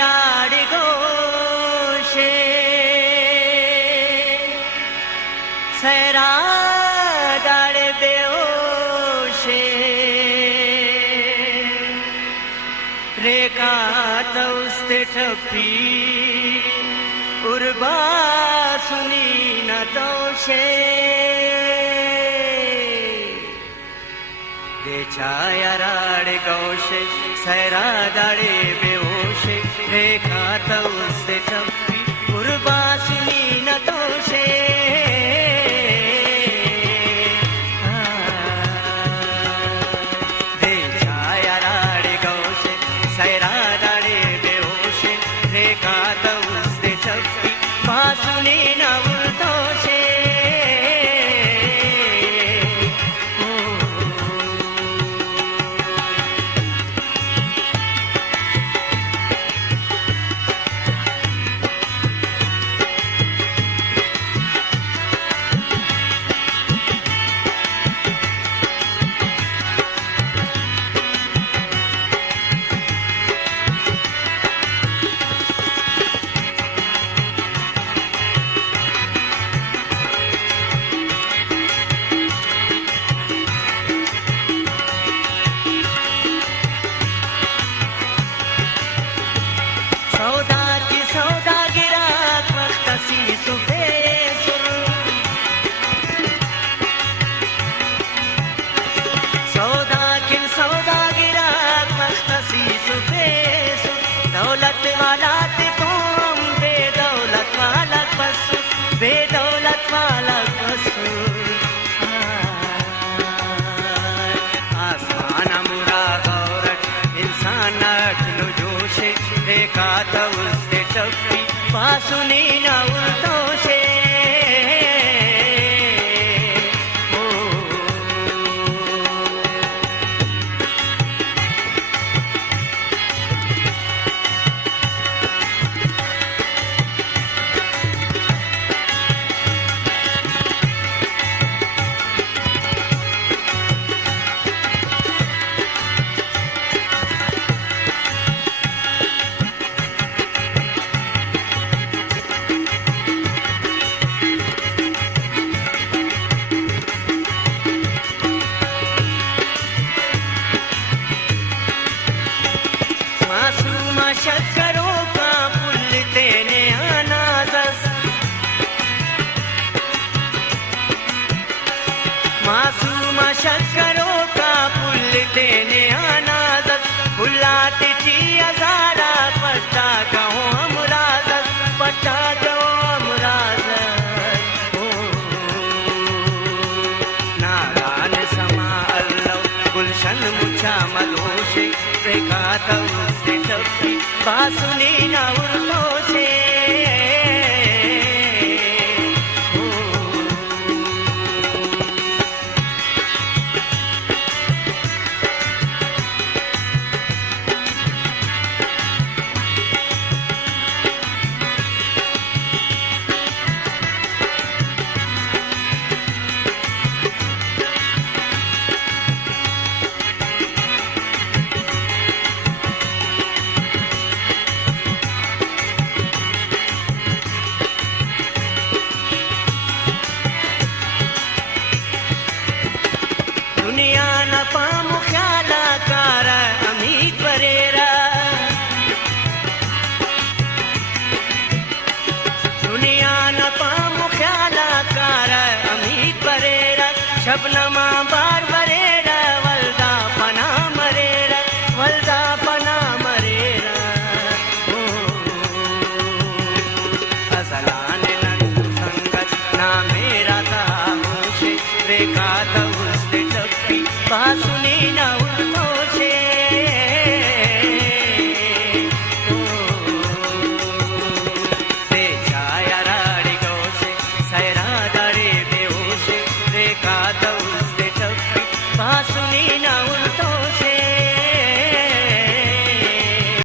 राडिगोशे सैरा दाड़े बेओशे रेखा तौस्ते ठप्पी उर्बा सुनी न तोशे छाया राडिगोशे सैरा दाड़े बेओशे रेखा तौस्ते ठप्पी उर्बा सुनी न तोशे छाया राडिगोशे सैरा दाड़े बेओशे रेखा तौस्ते ठप्पी सुनी न उल्तोशे सौदा की सौदागिरात मख्तसी सुफेसुर सौदा की सौदागिरात मख्तसी सुफेसुर दौलत वाला ते तुम बेदौलत वाला बस बेदौलत वाला बस आसमान मुरा गौरट इंसान अखिलो जोशे रेखा तौस्ते ठप्पी सुनी न उल्तोशे शक्करों का पुल तेने अनाजस मासूमा शक्करों का पुल तेने अनाजस बुलाते थी हजारा पट्टा कहो अमराजस पट्टा कहो अमराजस नारान समा अल्लाह गुलशन मुछा मलोशे रेखा तौस्ते ठप्पी सुनी न उल्तोशे दुनिया न पामु ख्याला कार अमीत बरेरा दुनिया न पामु ख्याला कार अमीत बरेरा शबनमा बार बरेरा वल्दा पना मरेरा वल्दा पना मरेरा असलान नंद संगत ना मेरा था मुशे रेखा तौस्ते ठप्पी सुनी न